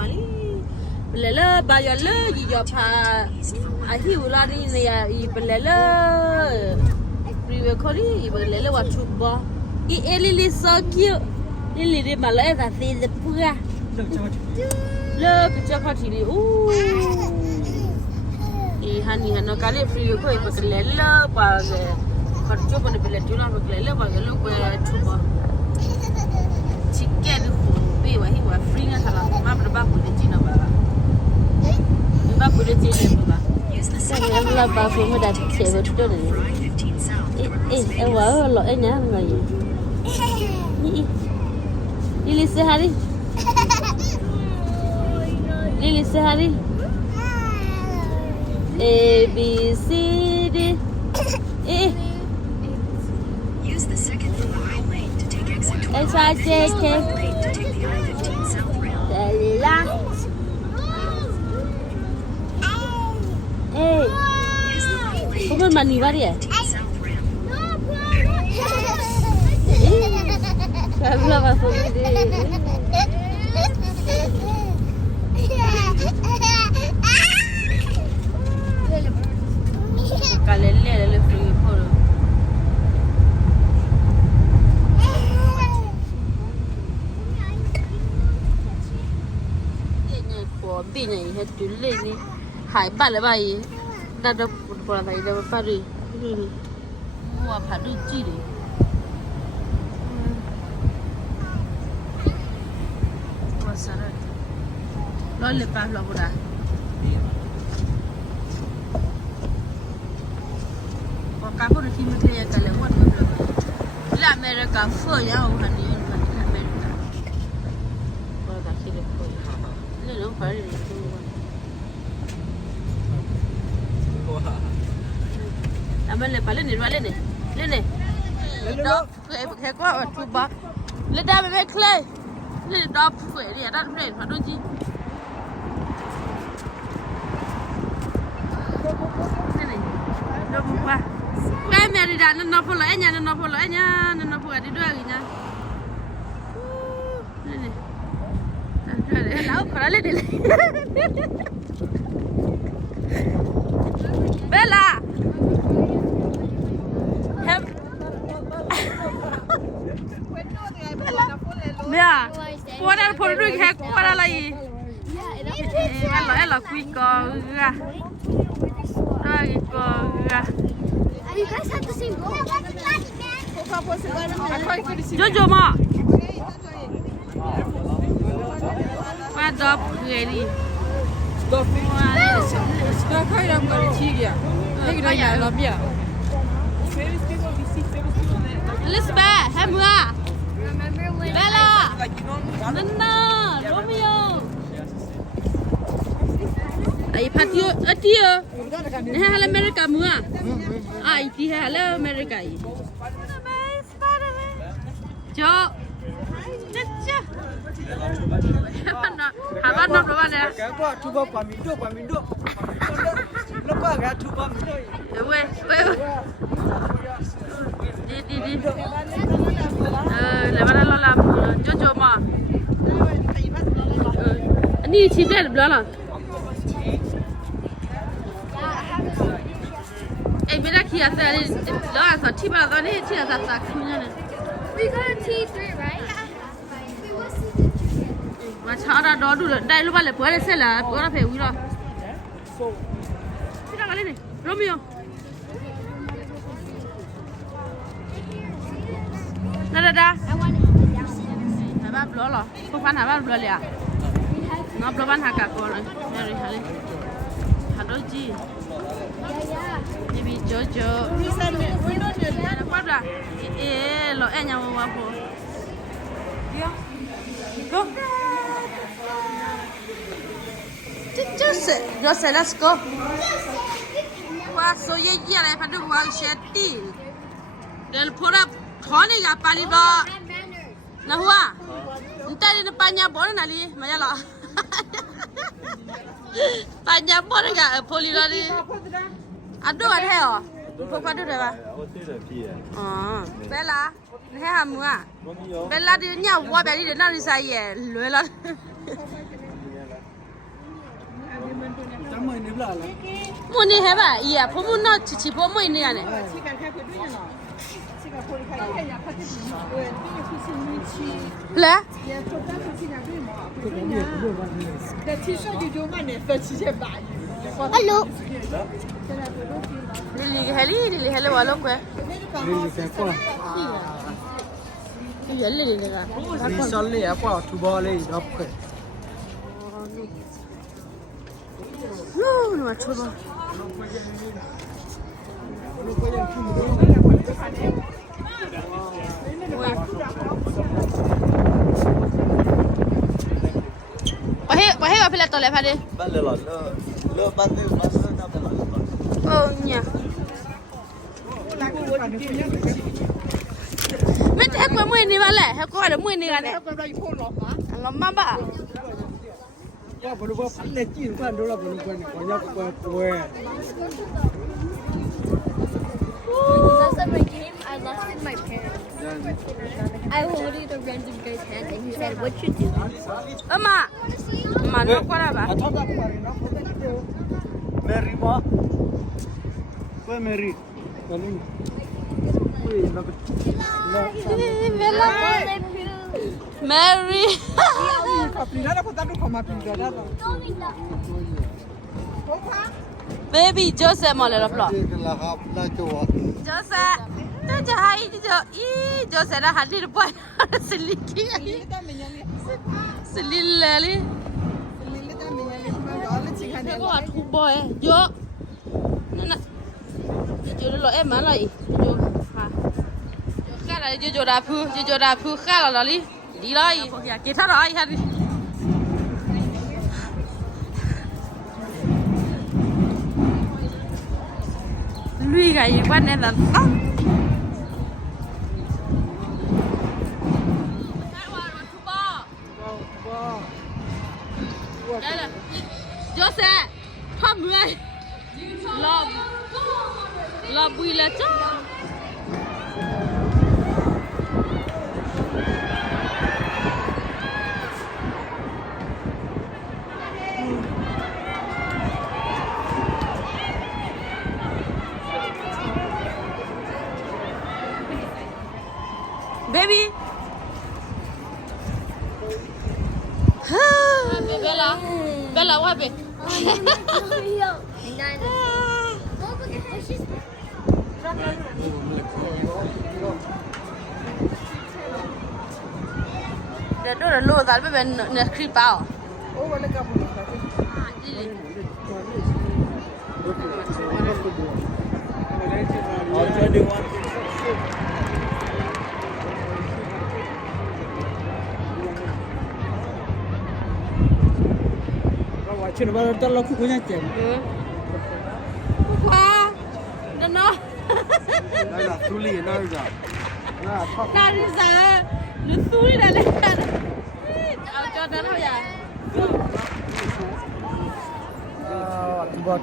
mali. Belela bayala dia pa. Ahi ulari ni ya I belela. Priwe kori I belela watu ba. I elili so cute. Lili di malah dah sih lepura. Le kecak hati ooh. Hani hano kali priwe koi belela bagai. Kerja pada belela jualan belela bagai lu coba. Chicken be wa hi wa free nga kala ma ba ku de jina ba ba ku de jina ba sai la ba fu ma da che ba tu de wa lo e nya nga yi Lili sehari Lili sehari A B C D Use the second floor lane to take exit 12. S-I-J-K Celin Hey Bukan mani bari ya? Kabla masuk ini Kalele lele free polo Bina ini hati le ni, hai balik bayi, dah dah pulang lagi dah pari, ini, wah padu ciri, wah sarat, lo lepas lo pura, wah kamu ni kimi kaya kalau wah tu, la Amerika full ya, wah ni Amerika, wah dah kiri full. Nó phải là mình lại phải lên này đó phải phải có chụp bá lên đây mình clay lên đó phải đi ở đây phải đôi chi này đâu qua cái mẹ đi ra nó phụ lại nha nó phụ lại nha nó phụ đi đuôi gì nha Hello, corale de Bella. Have Yeah. What are for doing hack what are like? Hello, quick go. You guys have the same goal. Jojo ma. What dog ready? Dog kai ram kari chigia. Ek rai ya labia. Elizabeth, Hemua. Remember when Bella. Nana, Romeo. Ai patio, atio. Ni hala America mua. Ai ti hala America ai. Jo. Caca. Apa nak berapa ni? Kau cuba pamindo. Lepas kau cuba pamindo. Weh. Di. Lepas nak lalam Jojo ma. Ni cerita berapa? Bila kia saya lawan sah tiba tu ni cerita sah tak punya ni. we got T3, right? Macam ada dulu, dah lupa le, boleh sela, boleh pergi lah. Kita kali ni, Romeo. Dah. Habis belum lah, bukan habis belum ya. Ngap belum hak aku orang, dari hari. Halo Ji. Ini Jojo. Apa dah? Lo nyawa apa? Go. Just let's go. Wah, so ye lah, pada wang seti. Dan pura thoni ya pali ba. Nah hua. Entar ini panjang boleh nali, macam lah. Panjang boleh nggak? Poli lari. Aduh ada ya? Pokok aduh dah ba? Oh, Bella, ni hamu ah. Bella dia nyawa bagi dia nari saya, luar. mới nếm lại là မွနေဟဲ့ပါဤရဖုံဖုံတော့ချီပေါ်မွေနေရတယ် chỉ cần khai phải đúng nhỉ chỉ cần khai khai nhà phát triển rồi bây giờคือสิ่งนี้ชี လဲ 也做不到สิ่งนั้นด้วยมั้ง对呀แต่ที่ชอบอยู่ๆมันเนี่ยเป็นสิ่งที่บ้าอยู่ Hello. ဒီလေဟဲလီဝါလောက်ကွယ် Lili cái quả ဒီရလေလေက Lili sol lì à quả thu bò lì đập cái ဟိုးမချိုးပါဘာဟဲ့ဘာဖလက်တော်လဲဖားတယ် Bắt lửa lửa lửa bắt lửa bắt lửa đập lửa lửa အိုးညာမင်းတက်ကွယ်မွေးနေပါလဲဟဲ့ကွာတော့မွေးနေရတယ် cái đây khô lọt hả ငါမပါ qua bữa bữa phát lên chỉ quan đó là bữa quan này có nhau qua quê Last time I came, I lost in my parents. I holded a random guy's hand and he said, "What you doing?" အမတော့ကွာပါ à thằng bạn này nó không biết đâu Mary mà quê Mary còn đi quê nó Mary Pili đó có tao đâu mà pili đó đâu baby Joseph mà lại rồi Đây là hộp là chùa Joseph tôi cho hay cho ý Joseph đã hẳn đi được quay Celin kia Celin là đi cái quả thu bò vô nè vô lo em mà lại vô ha cái này vô đạp phu khá là đi đó kỹ thuật rồi ha đi lui cái quan này là Joseph thoát người lo bùi là cho baby Bella what baby đó là lúa tại bên nè creep bao ô vậy là cái gì Ở trên đường ăn chuyện mà tao lo cũng nhá chém qua nó đây là tu lì nơi rồi là thóc ra đi giờ nó túi ra lên cho nó thôi à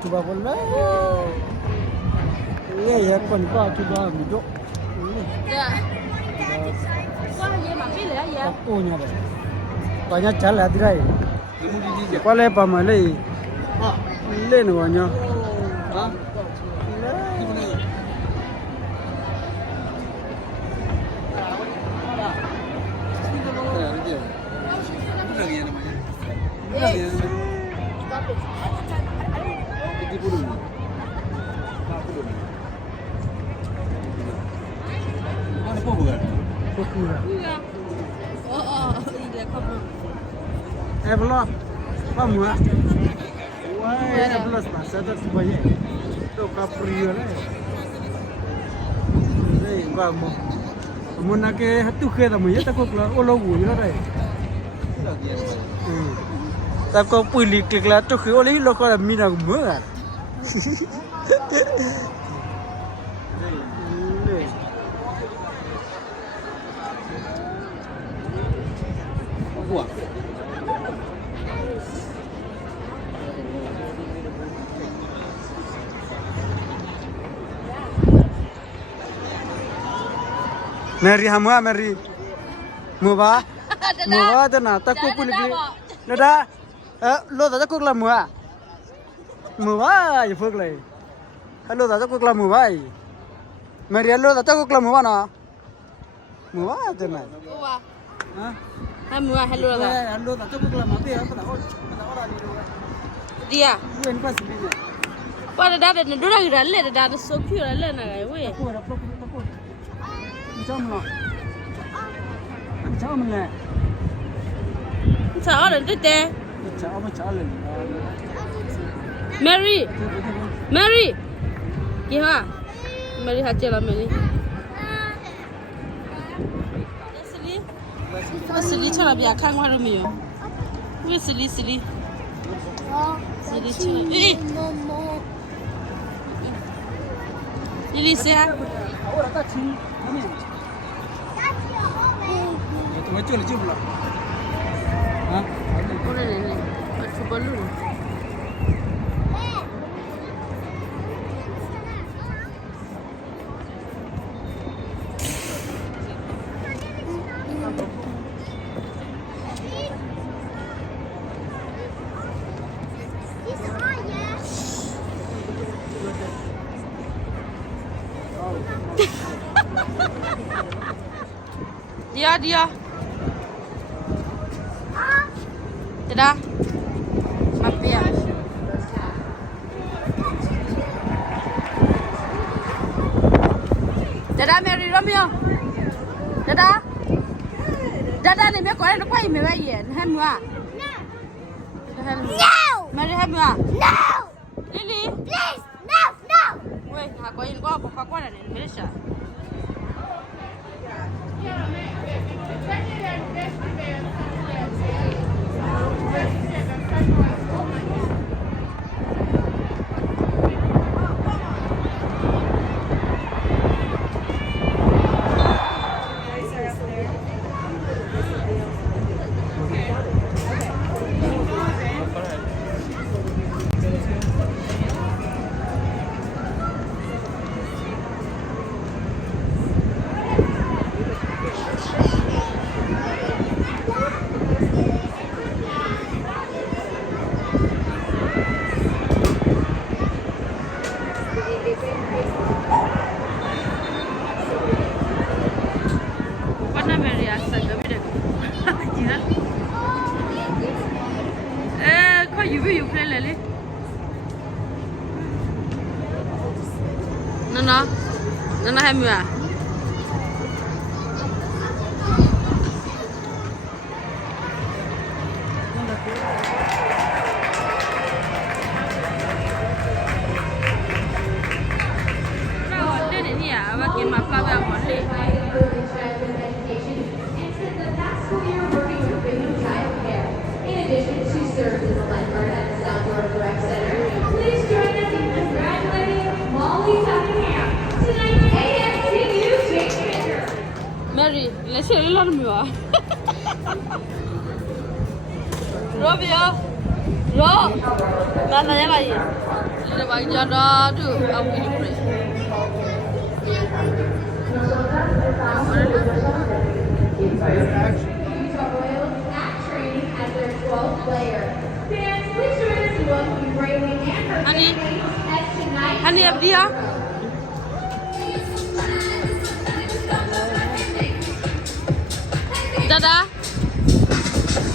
coba boleh iya ya kon coba hidup dạ qua gì mà biết lẽ gì punya banyak jalan tirai qua lấy pa mà lấy lên rồi nhá belum apa wah belum masa tu banyak tu kaprio lah đây vào một là cái tu kia là mình ta có là ô lâu rồi đấy ta có bùi lì kịch là tu kia ô lý lo có là mình là mưa à Mary hamua Mary mua ba tên nào ta cũng bùi lì nè đã lo ta cũng làm mua mù vai phước này hello ta chắc là mù vai mày đi hello ta chắc là mù vai nào mù vai thế này Wa. hả Ha mua hello la. hello ta chắc là mù vai apa nak Dia. quên pas ni Pada dah dura gira le dah so cute le na gai we. aku ada peluk macam mana Sa ora tete. macam lên Mary. Mary. Ki ha? Mary ha chela Mary. Sili. Sili chela bia kan wa ro mi yo. We sili. Sili chela. Lili se ha. orang tak cing ni tu macam ni pula ha Ora ne. Aku balu. Dia. Dadah. Apa ya? Dadah Mary Romeo. Dadah. Dadah ni me ko ai ko ai me ba ye. Han mua. No. Mary han mua. No. Lily. Please. No. Wei, ha ko in ko ko na ni me sha. Nana hai mua. Mary, let's hear a lot more. Romeo, Nana yana yi. Le ba jada du am ki pre. Honey, ab dia. Dada.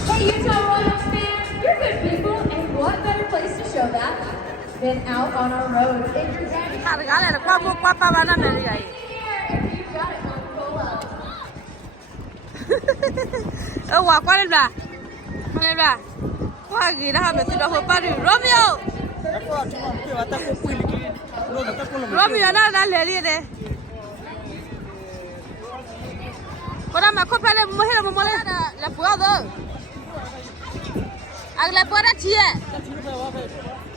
Hey, Utah Royals fans, you're good people, and what better place to show that than out on our roads? If you're down Khá là gái là qua ba năm này vậy. if you've got it on Cola. Qua lên bà. Qua gì đó mình sẽ đâu ba đi. Romeo. Romeo nó lẻ đi đây. Con mà có phải là mua hết rồi mua là bữa rồi. Anh là bữa đã chia.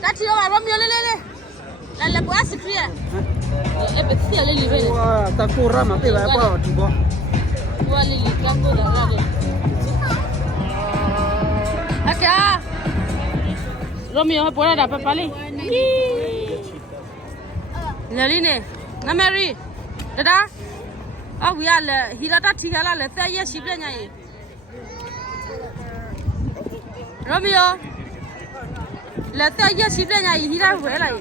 Đã chia mà Romeo lên. Là bữa xịt kia. Em bị xịt lên lì về. ta kurang mati ba apa tiba Qua lì cam cô đã ra rồi. Acha. Romeo bữa đã phải lên. Lì nè. Na Mary. Dada. We are Hilata Tigala, let's say yes, she bring a Romeo. là tao giờ xí lên nhà gì ra về lại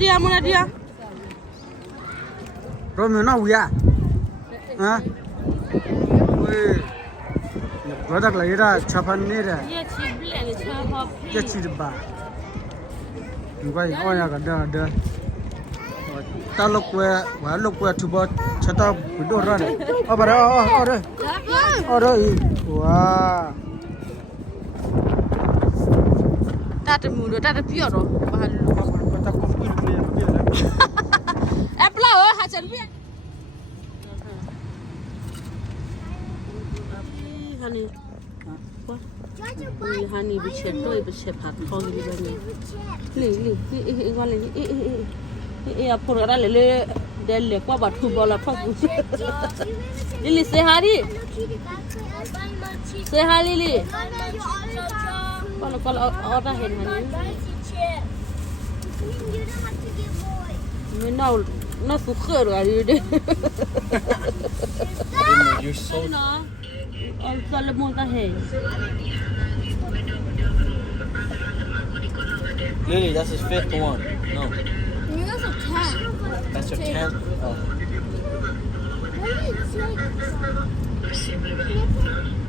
dia mana dia Romeo nào vậy? Hả? Ui, vừa đặt lấy ra chắp ăn nè ra, dia xí lên cho họ giờ chỉ được ba. Như vậy, ôi nhà cái đó, ta lúc quê chụp bát, chặt tao bị đổ ra đấy. Ở đây, ở đây, wow. ta được mua rồi ta được biết rồi Ta cũng biết rồi. em lao ở hà chân biết honey honey bị chết rồi bị chết hạt không đi bên này lì ngon lì apur ra lele del qua batu bola phát lili say hi đi say hi lili kalau orang hen honey mình nó phụ khờ rồi đi You're so nó Celin ta hè Lily, that's his 5th one. No, Yours a 10. that's your 10th. Oh. What did it say?